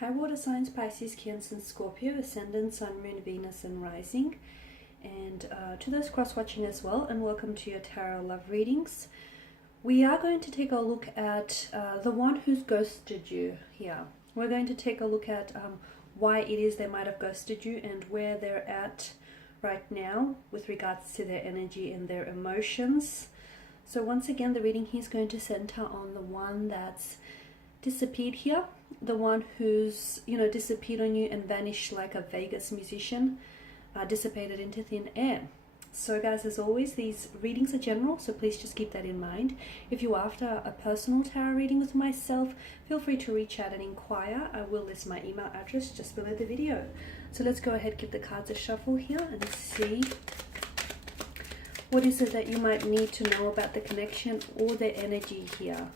High water signs, Pisces, Cancer, Scorpio, Ascendant, Sun, Moon, Venus, and Rising. And to those cross-watching as well, and welcome to your Tarot Love Readings. We are going to take a look at the one who's ghosted you here. We're going to take a look at why it is they might have ghosted you and where they're at right now with regards to their energy and their emotions. So once again, the reading here is going to center on the one that's disappeared here, the one who's, disappeared on you and vanished like a Vegas musician, dissipated into thin air. So guys, as always, these readings are general, so please just keep that in mind. If you're after a personal tarot reading with myself, feel free to reach out and inquire. I will list my email address just below the video. So let's go ahead, give the cards a shuffle here and see what is it that you might need to know about the connection or their energy here.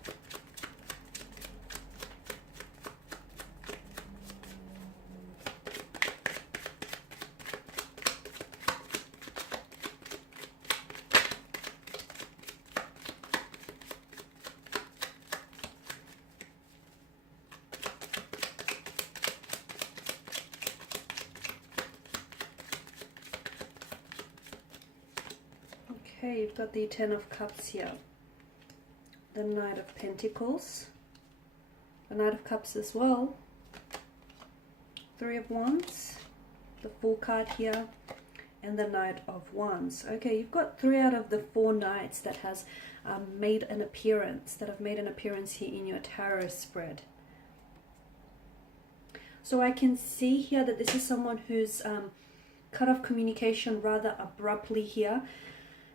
Okay, you've got the Ten of Cups here, the Knight of Pentacles, the Knight of Cups as well, Three of Wands, the Fool card here, and the Knight of Wands. Okay, you've got 3 out of the 4 knights that has made an appearance, here in your tarot spread. So I can see here that this is someone who's cut off communication rather abruptly here,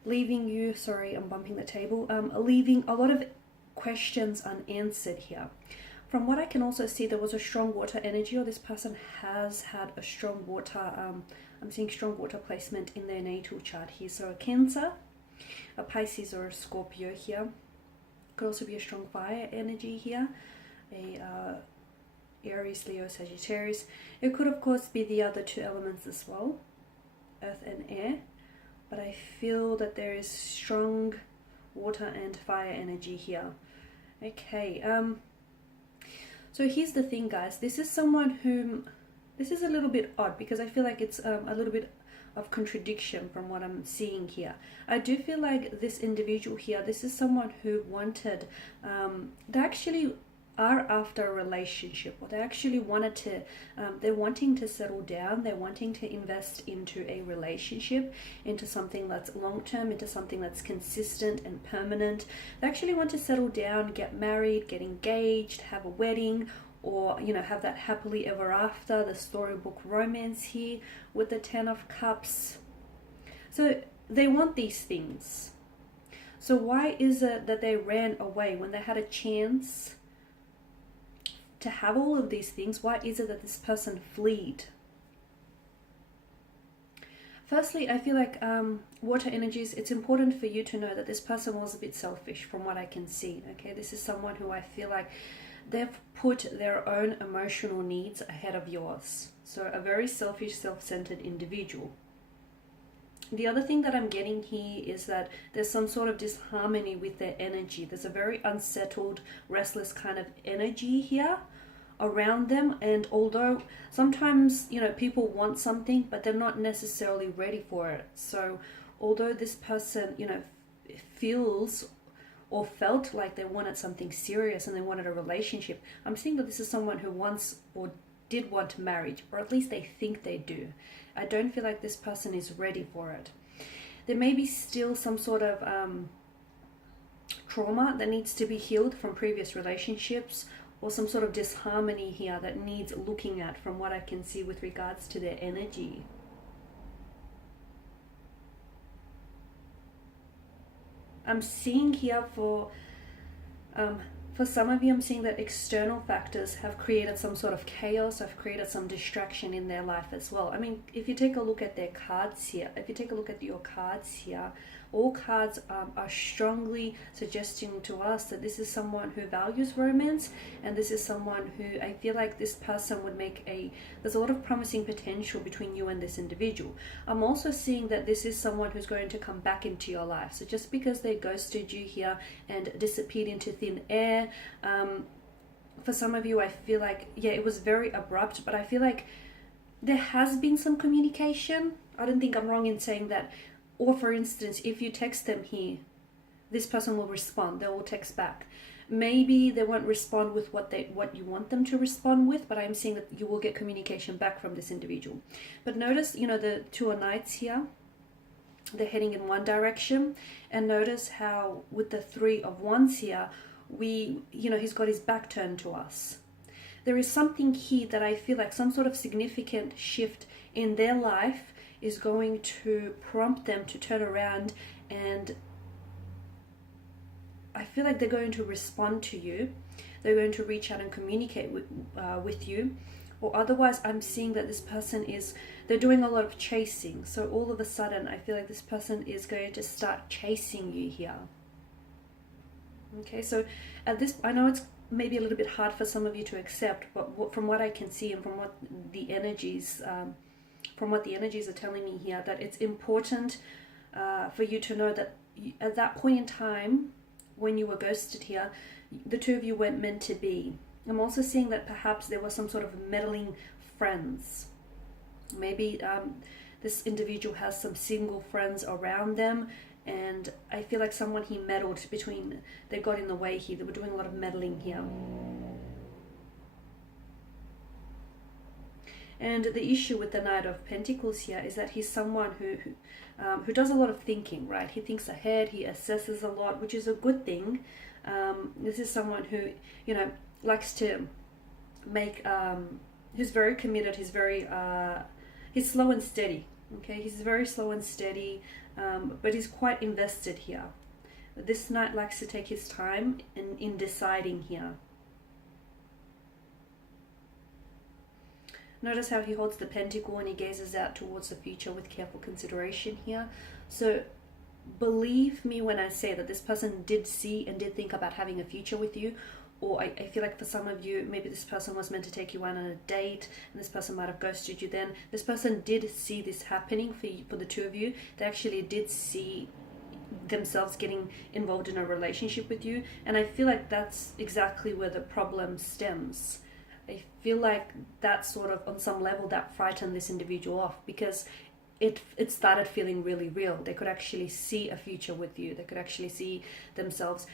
leaving you, sorry, I'm bumping the table, leaving a lot of questions unanswered here. From what I can also see, there was a strong water energy, or this person has had a strong water, I'm seeing strong water placement in their natal chart here. So a Cancer, a Pisces, or a Scorpio here. Could also be a strong fire energy here, a Aries, Leo, Sagittarius. It could of course be the other 2 elements as well, earth and air. But I feel that there is strong water and fire energy here. Okay, so here's the thing, guys. This is someone whom, this is a little bit odd because I feel like it's a little bit of contradiction from what I'm seeing here. I do feel like this individual here, this is someone who wanted, they actually are after a relationship, or they actually wanted to, they're wanting to settle down, they're wanting to invest into a relationship, into something that's long-term, into something that's consistent and permanent. They actually want to settle down, get married, get engaged, have a wedding, or have that happily ever after, the storybook romance here with the 10 of Cups. So they want these things. So why is it that they ran away when they had a chance to have all of these things? Why is it that this person fled? Firstly, I feel like water energies, it's important for you to know that this person was a bit selfish from what I can see. Okay, this is someone who I feel like they've put their own emotional needs ahead of yours. So a very selfish, self-centered individual. The other thing that I'm getting here is that there's some sort of disharmony with their energy. There's a very unsettled, restless kind of energy here around them. And although sometimes, people want something, but they're not necessarily ready for it. So although this person, feels or felt like they wanted something serious and they wanted a relationship, I'm seeing that this is someone who wants or did want marriage, or at least they think they do. I don't feel like this person is ready for it. There may be still some sort of trauma that needs to be healed from previous relationships, or some sort of disharmony here that needs looking at from what I can see with regards to their energy. I'm seeing here for some of you, I'm seeing that external factors have created some sort of chaos, have created some distraction in their life as well. I mean, if you take a look at their cards here, if you take a look at your cards here, all cards are strongly suggesting to us that this is someone who values romance, and this is someone who I feel like this person would make there's a lot of promising potential between you and this individual. I'm also seeing that this is someone who's going to come back into your life. So just because they ghosted you here and disappeared into thin air, for some of you, I feel like, yeah, it was very abrupt, but I feel like there has been some communication. I don't think I'm wrong in saying that. Or for instance, if you text them here, this person will respond. They will text back. Maybe they won't respond with what you want them to respond with, but I'm seeing that you will get communication back from this individual. But notice, you know, the Two of Knights here, they're heading in one direction. And notice how with the Three of Wands here, he's got his back turned to us. There is something here that I feel like some sort of significant shift in their life is going to prompt them to turn around, and I feel like they're going to respond to you. They're going to reach out and communicate with you. Or otherwise, I'm seeing that this person they're doing a lot of chasing. So all of a sudden, I feel like this person is going to start chasing you here. Okay, so at this, I know it's maybe a little bit hard for some of you to accept, but from what I can see and from what the energies are telling me here, that it's important for you to know that at that point in time when you were ghosted here, the two of you weren't meant to be. I'm also seeing that perhaps there was some sort of meddling friends. Maybe this individual has some single friends around them, and I feel like someone he meddled between, they got in the way here. They were doing a lot of meddling here. And the issue with the Knight of Pentacles here is that he's someone who does a lot of thinking, right? He thinks ahead, he assesses a lot, which is a good thing. This is someone who, likes to make, who's very committed, he's slow and steady, okay? He's very slow and steady, but he's quite invested here. This Knight likes to take his time in deciding here. Notice how he holds the pentacle and he gazes out towards the future with careful consideration here. So believe me when I say that this person did see and did think about having a future with you. Or I feel like for some of you, maybe this person was meant to take you on a date and this person might have ghosted you then. This person did see this happening for the two of you. They actually did see themselves getting involved in a relationship with you. And I feel like that's exactly where the problem stems. I feel like that sort of, on some level, that frightened this individual off, because it started feeling really real. They could actually see a future with you. They could actually see themselves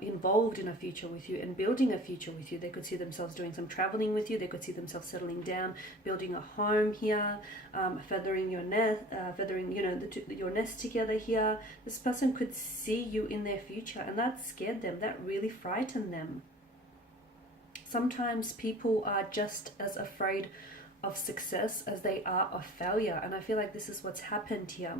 involved in a future with you and building a future with you. They could see themselves doing some traveling with you. They could see themselves settling down, building a home here, feathering your nest, your nest together here. This person could see you in their future, and that scared them. That really frightened them. Sometimes people are just as afraid of success as they are of failure, and I feel like this is what's happened here.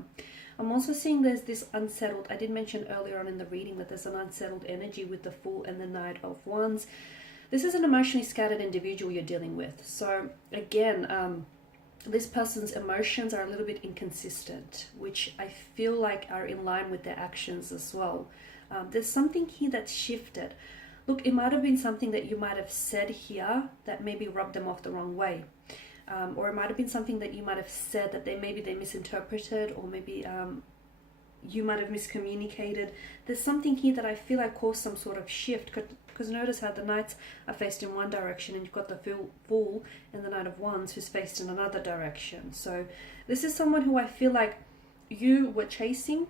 I'm also seeing there's this unsettled, I did mention earlier on in the reading that there's an unsettled energy with the Fool and the Knight of Wands. This is an emotionally scattered individual you're dealing with. So again, this person's emotions are a little bit inconsistent, which I feel like are in line with their actions as well. There's something here that's shifted. Look, it might have been something that you might have said here that maybe rubbed them off the wrong way. Or it might have been something that you might have said that they misinterpreted, or maybe you might have miscommunicated. There's something here that I feel like caused some sort of shift, because notice how the Knights are faced in one direction and you've got the Fool and the Knight of Wands who's faced in another direction. So this is someone who I feel like you were chasing,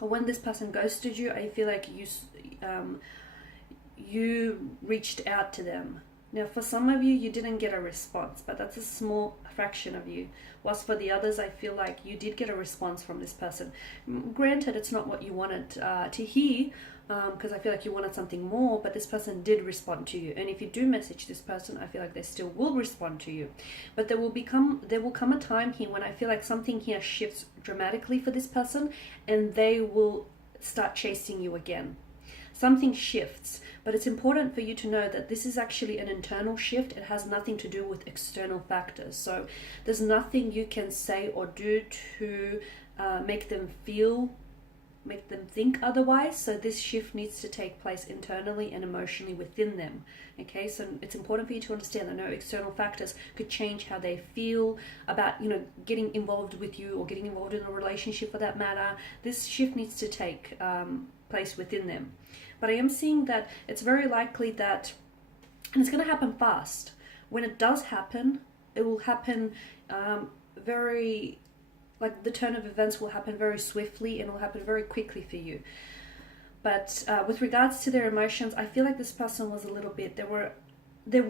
or when this person ghosted you, I feel like you reached out to them. Now, for some of you, you didn't get a response, but that's a small fraction of you. Whilst for the others, I feel like you did get a response from this person. Granted, it's not what you wanted to hear, because I feel like you wanted something more, but this person did respond to you. And if you do message this person, I feel like they still will respond to you. But there will come a time here when I feel like something here shifts dramatically for this person, and they will start chasing you again. Something shifts, but it's important for you to know that this is actually an internal shift. It has nothing to do with external factors. So there's nothing you can say or do to make them think otherwise. So this shift needs to take place internally and emotionally within them. Okay, so it's important for you to understand that no external factors could change how they feel about, getting involved with you or getting involved in a relationship for that matter. This shift needs to take place within them. But I am seeing that it's very likely that And it's going to happen fast. When it does happen, it will happen very, like the turn of events will happen very swiftly and will happen very quickly for you. But with regards to their emotions, I feel like this person was a little bit, they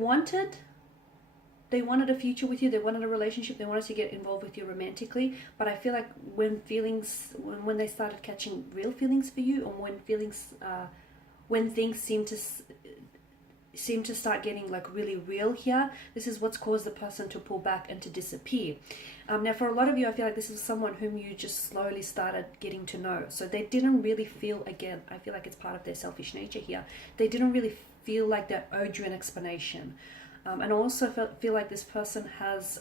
wanted a future with you, they wanted a relationship, they wanted to get involved with you romantically, but I feel like when they started catching real feelings for you, or when things seem to start getting like really real here, this is what's caused the person to pull back and to disappear. Now for a lot of you, I feel like this is someone whom you just slowly started getting to know, so they didn't really feel, again, I feel like it's part of their selfish nature here, they didn't really feel like they owed you an explanation. And also feel like this person has,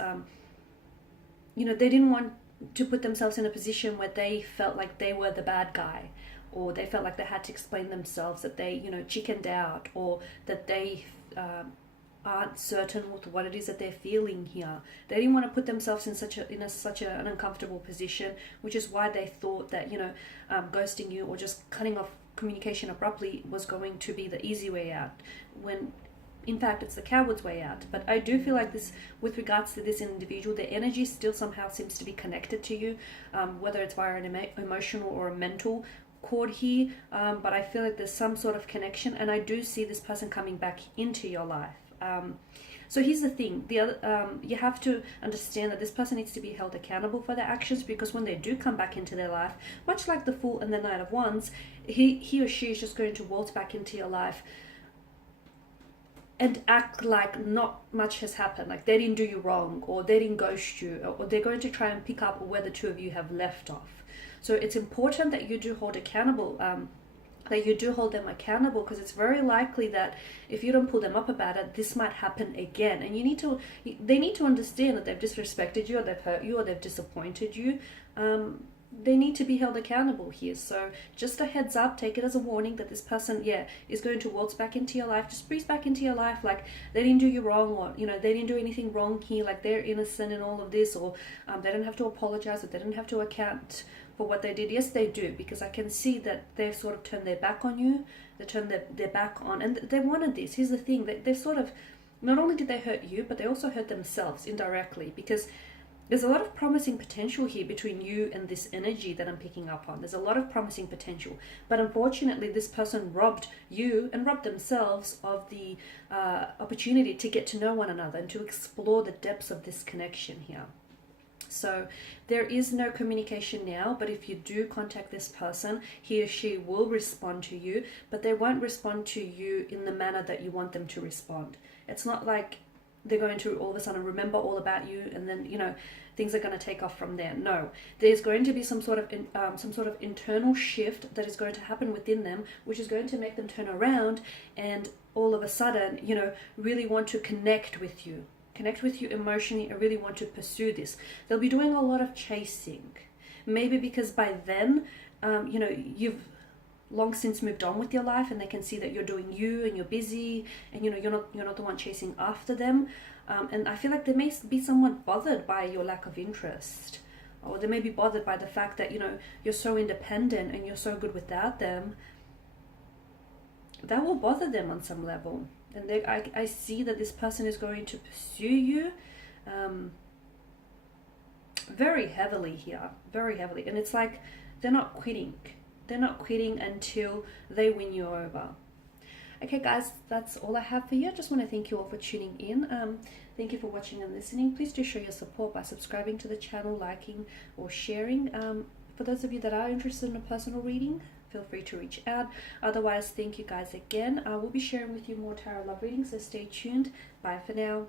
they didn't want to put themselves in a position where they felt like they were the bad guy, or they felt like they had to explain themselves, that they, chickened out, or that they aren't certain with what it is that they're feeling here. They didn't want to put themselves in such an uncomfortable position, which is why they thought that, ghosting you or just cutting off communication abruptly was going to be the easy way out, when in fact it's the coward's way out. But I do feel like this, with regards to this individual, their energy still somehow seems to be connected to you, whether it's via an emotional or a mental cord here, but I feel like there's some sort of connection, and I do see this person coming back into your life. So here's the thing, you have to understand that this person needs to be held accountable for their actions, because when they do come back into their life, much like the Fool and the Knight of Wands, he or she is just going to waltz back into your life and act like not much has happened, like they didn't do you wrong, or they didn't ghost you, or they're going to try and pick up where the two of you have left off. So it's important that you do hold them accountable, because it's very likely that if you don't pull them up about it, this might happen again. And they need to understand that they've disrespected you, or they've hurt you, or they've disappointed you. They need to be held accountable here. So just a heads up, take it as a warning that this person, is going to waltz back into your life, just breeze back into your life like they didn't do you wrong, or, they didn't do anything wrong here, like they're innocent in all of this, or they don't have to apologize, or they don't have to account for what they did. Yes, they do, because I can see that they've sort of turned their back on you, they turned their back on, and they wanted this. Here's the thing, they've sort of, not only did they hurt you, but they also hurt themselves indirectly, because there's a lot of promising potential here between you and this energy that I'm picking up on. There's a lot of promising potential, but unfortunately this person robbed you and robbed themselves of the opportunity to get to know one another and to explore the depths of this connection here. So there is no communication now, but if you do contact this person, he or she will respond to you, but they won't respond to you in the manner that you want them to respond. It's not like they're going to all of a sudden remember all about you, and then things are going to take off from there. No, there's going to be some sort of internal shift that is going to happen within them, which is going to make them turn around and all of a sudden really want to connect with you emotionally, and really want to pursue this. They'll be doing a lot of chasing, maybe because by then you've long since moved on with your life, and they can see that you're doing you and you're busy, and you're not the one chasing after them, and I feel like they may be somewhat bothered by your lack of interest, or they may be bothered by the fact that you're so independent and you're so good without them. That will bother them on some level, and I see that this person is going to pursue you very heavily here, very heavily, and it's like they're not quitting until they win you over. Okay guys, that's all I have for you. I just want to thank you all for tuning in. Thank you for watching and listening. Please do show your support by subscribing to the channel, liking or sharing. For those of you that are interested in a personal reading, feel free to reach out. Otherwise, thank you guys again. I will be sharing with you more tarot love readings, so stay tuned. Bye for now.